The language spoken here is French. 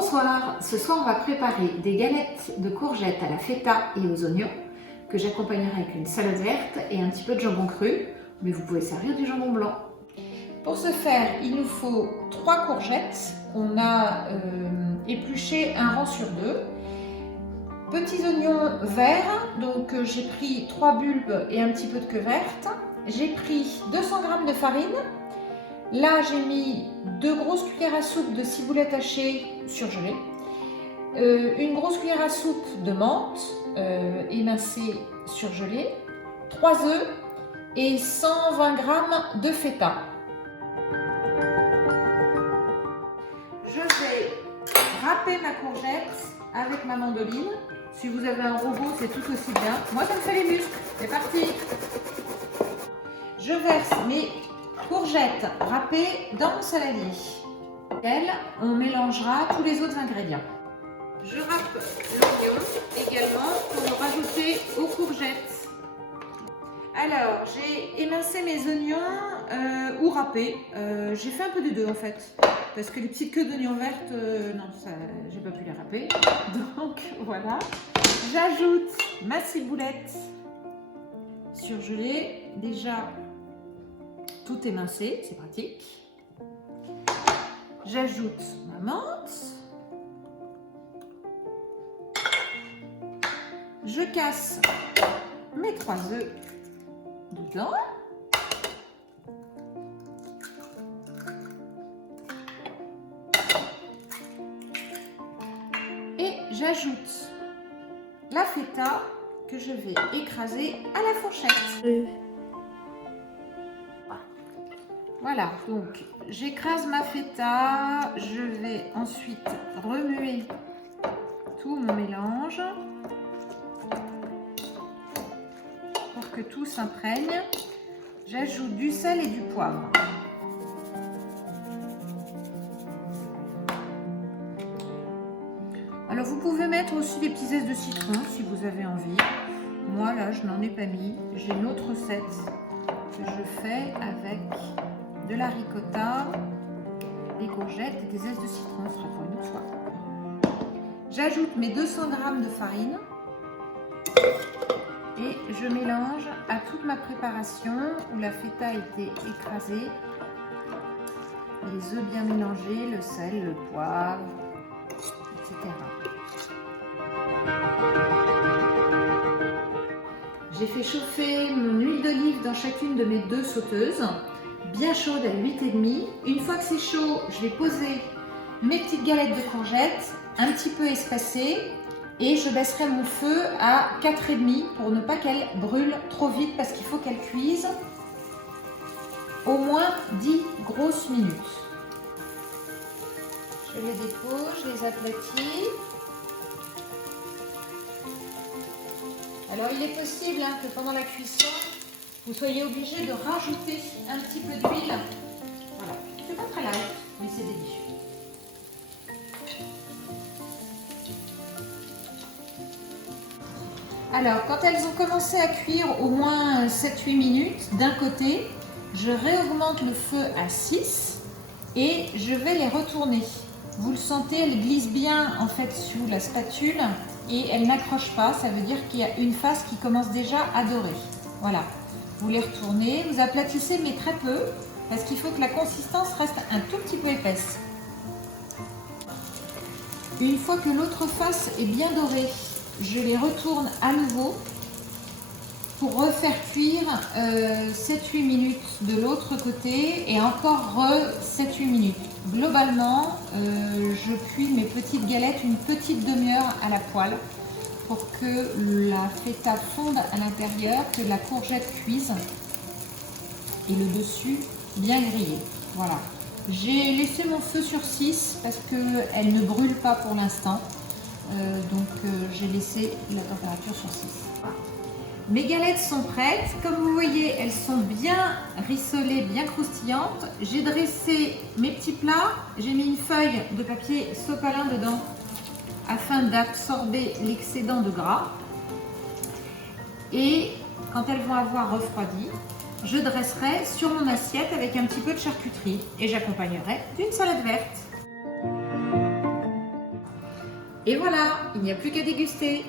Bonsoir, ce soir on va préparer des galettes de courgettes à la feta et aux oignons que j'accompagnerai avec une salade verte et un petit peu de jambon cru, mais vous pouvez servir du jambon blanc. Pour ce faire, il nous faut 3 courgettes qu'on a épluchées un rang sur 2. Petits oignons verts, donc j'ai pris 3 bulbes et un petit peu de queue verte. J'ai pris 200 g de farine. Là, j'ai mis 2 grosses cuillères à soupe de ciboulette hachée surgelée, une grosse cuillère à soupe de menthe émincée surgelée, 3 œufs et 120 g de feta. Je vais râper ma courgette avec ma mandoline. Si vous avez un robot, c'est tout aussi bien. Moi, ça me fait les muscles. C'est parti. Je verse mes courgettes râpées dans mon saladier. On mélangera tous les autres ingrédients. Je râpe l'oignon également pour le rajouter aux courgettes. Alors, j'ai émincé mes oignons ou râpés. J'ai fait un peu des deux en fait. Parce que les petites queues d'oignons vertes, non, ça, j'ai pas pu les râper. Donc voilà. J'ajoute ma ciboulette surgelée. Déjà, tout émincé, c'est pratique. J'ajoute ma menthe. Je casse mes 3 œufs dedans. Et j'ajoute la feta que je vais écraser à la fourchette. Voilà, donc j'écrase ma feta, je vais ensuite remuer tout mon mélange pour que tout s'imprègne. J'ajoute du sel et du poivre. Alors vous pouvez mettre aussi des petits zestes de citron si vous avez envie. Moi là, je n'en ai pas mis. J'ai une autre recette que je fais avec de la ricotta, des courgettes et des zestes de citron, ce sera pour une autre fois. J'ajoute mes 200 g de farine et je mélange à toute ma préparation où la feta a été écrasée, les œufs bien mélangés, le sel, le poivre, etc. J'ai fait chauffer mon huile d'olive dans chacune de mes 2 sauteuses, bien chaude à 8,5. Une fois que c'est chaud, je vais poser mes petites galettes de courgettes, un petit peu espacées, et je baisserai mon feu à 4,5 pour ne pas qu'elles brûlent trop vite parce qu'il faut qu'elles cuisent au moins 10 grosses minutes. Je les dépose, je les aplatis. Alors il est possible que pendant la cuisson, vous soyez obligé de rajouter un petit peu d'huile. Voilà, c'est pas très light, mais c'est délicieux. Alors, quand elles ont commencé à cuire au moins 7-8 minutes d'un côté, je réaugmente le feu à 6 et je vais les retourner. Vous le sentez, elles glissent bien en fait sous la spatule et elles n'accrochent pas. Ça veut dire qu'il y a une face qui commence déjà à dorer. Voilà. Vous les retournez, vous aplatissez mais très peu parce qu'il faut que la consistance reste un tout petit peu épaisse. Une fois que l'autre face est bien dorée, je les retourne à nouveau pour refaire cuire 7-8 minutes de l'autre côté et encore 7-8 minutes. Globalement, je cuis mes petites galettes une petite demi-heure à la poêle pour que la feta fonde à l'intérieur, que la courgette cuise et le dessus bien grillé. Voilà. J'ai laissé mon feu sur 6 parce qu'elle ne brûle pas pour l'instant. J'ai laissé la température sur 6. Mes galettes sont prêtes. Comme vous voyez, elles sont bien rissolées, bien croustillantes. J'ai dressé mes petits plats. J'ai mis une feuille de papier sopalin dedans afin d'absorber l'excédent de gras. Et quand elles vont avoir refroidi, je dresserai sur mon assiette avec un petit peu de charcuterie et j'accompagnerai d'une salade verte. Et voilà, il n'y a plus qu'à déguster.